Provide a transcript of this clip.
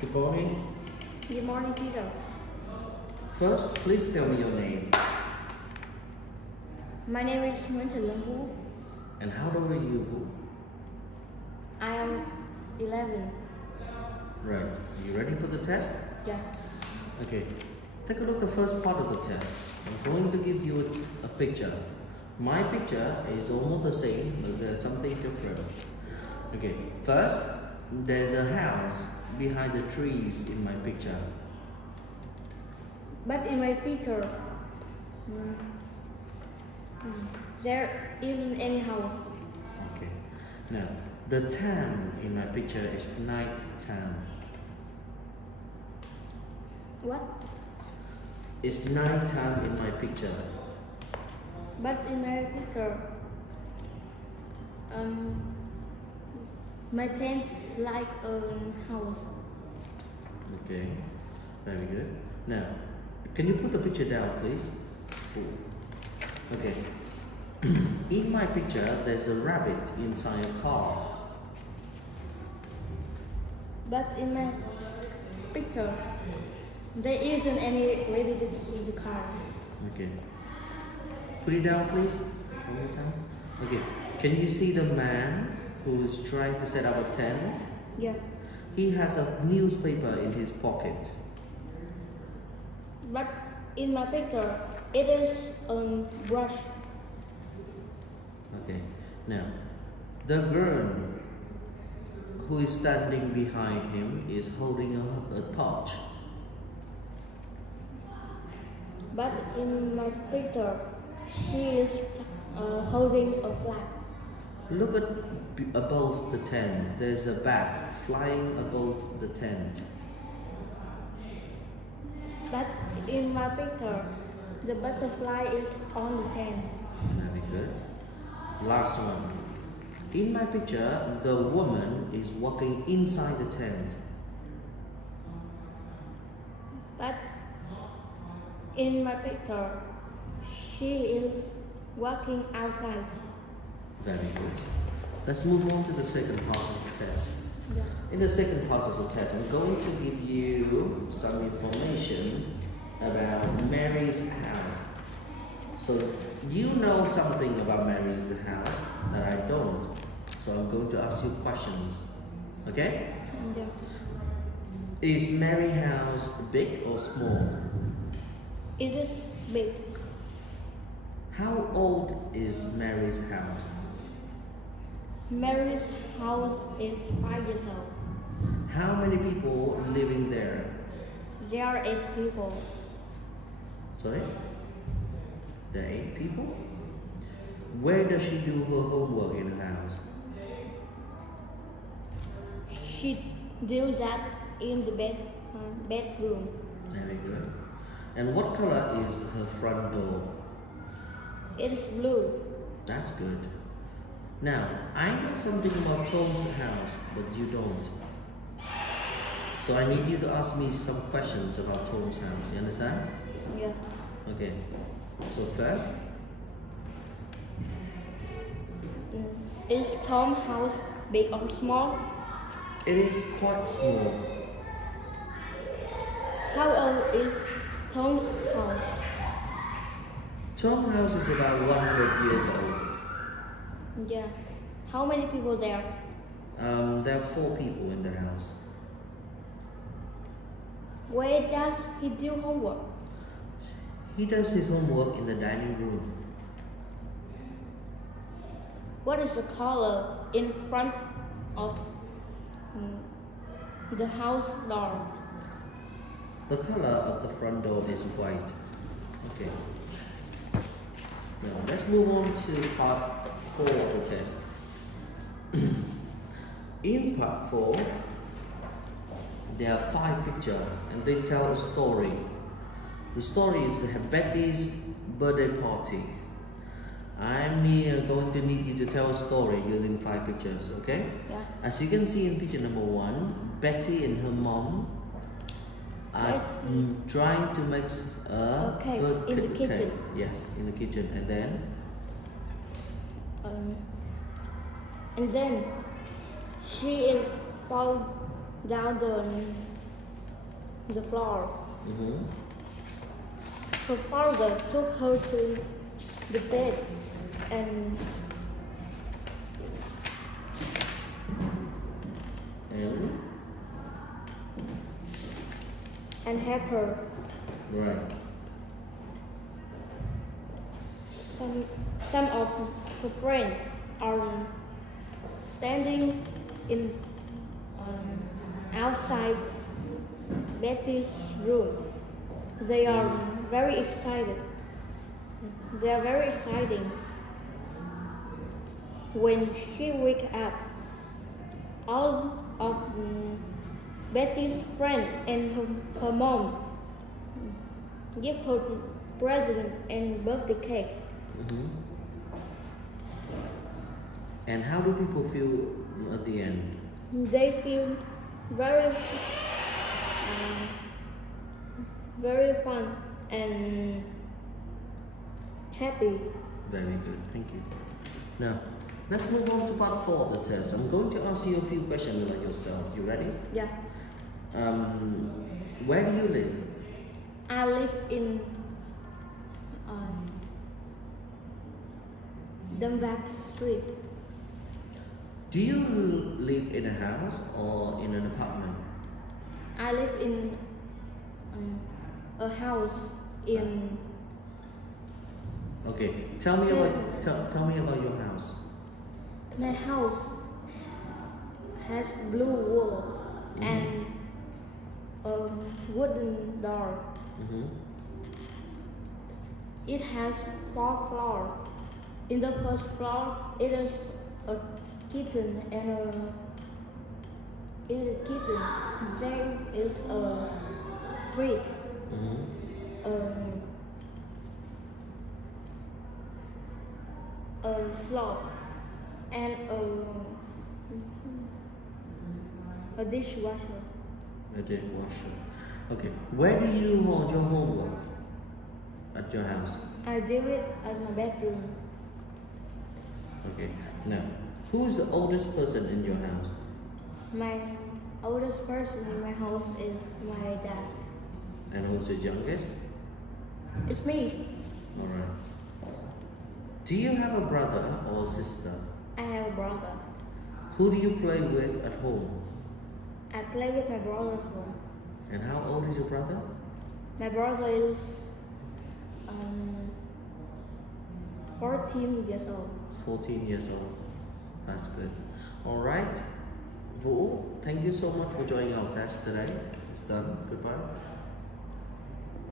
Good morning. Good morning, Peter. First, please tell me your name. My name is Nguyễn Trần Lâm Vũ. And how old are you? I am 11. Right. Are you ready for the test? Yeah. Okay. Take a look at the first part of the test. I'm going to give you a picture. My picture is almost the same, but there's something different. Okay. First, there's a house behind the trees in my picture. But in my picture, there isn't any house. Okay. Now, the time in my picture is night time. What? It's night time in my picture. But in my picture, my tent like a house. Okay, very good. Now, can you put the picture down, please? Okay. In my picture, there's a rabbit inside a car. But in my picture, there isn't any rabbit in the car. Okay. Put it down, please. One more time. Okay. Can you see the man who's trying to set up a tent? Yeah. He has a newspaper in his pocket. But in my picture, it is a brush. Okay. Now, the girl who is standing behind him is holding a torch. But in my picture, she is holding a flag. Look at above the tent. There's a bat flying above the tent. But in my picture, the butterfly is on the tent. Very good. Last one. In my picture, the woman is walking inside the tent. But in my picture, she is walking outside. Very good. Let's move on to the second part of the test. Yeah. In the second part of the test, I'm going to give you some information about Mary's house. So you know something about Mary's house that I don't. So I'm going to ask you questions. Okay? Yeah. Is Mary's house big or small? It is big. How old is Mary's house? Mary's house is 5 years old. How many people living there? There are 8 people. Sorry? There are 8 people? Where does she do her homework in the house? She does that in the bedroom. Very good. And what color is her front door? It is blue. That's good. Now, I know something about Tom's house, but you don't. So I need you to ask me some questions about Tom's house. You understand? Yeah. Okay. So first, Is Tom's house big or small? it is quite small. How old is Tom's house? Tom's house is about 100 years old. Yeah. How many people there? There are 4 people in the house. Where does he do homework? He does his homework in the dining room. What is the color in front of the house door? The color of the front door is white. Okay. Now let's move on to part 4 of the test. In part 4, there are 5 pictures and they tell a story. The story is Betty's birthday party. I'm going to need you to tell a story using 5 pictures, okay? Yeah. As you can see in picture number 1, Betty and her mom are trying to make a cake in the kitchen. Yes, in the kitchen. And then? And then she is fall down the the floor. Mm-hmm. Her father took her to the bed and help her. Right. Some of her friends are standing in outside Betty's room. They are very excited. They are very exciting. When she wakes up, all of Betty's friends and her mom give her present and birthday cake. Mm-hmm. And how do people feel at the end? They feel very fun and happy. Very good, thank you. Now, let's move on to part 4 of the test. I'm going to ask you a few questions about yourself. You ready? Yeah. Where do you live? I live in Denmark Street. Do you live in a house or in an apartment? I live in a house in. Okay, tell me about your house. My house has blue wall and a wooden door. Mm-hmm. It has 4 floors. In the first floor, it is a kitchen and Then is a fridge, a slope, and a dishwasher. A dishwasher. Okay. Where do you do your homework at your house? I do it at my bedroom. Okay. Now, who's the oldest person in your house? My oldest person in my house is my dad. And who's the youngest? It's me. Alright. Do you have a brother or sister? I have a brother. Who do you play with at home? I play with my brother at home. And how old is your brother? My brother is 14 years old. 14 years old. That's good. Alright. Vũ, thank you so much for joining our test today. It's done. Goodbye.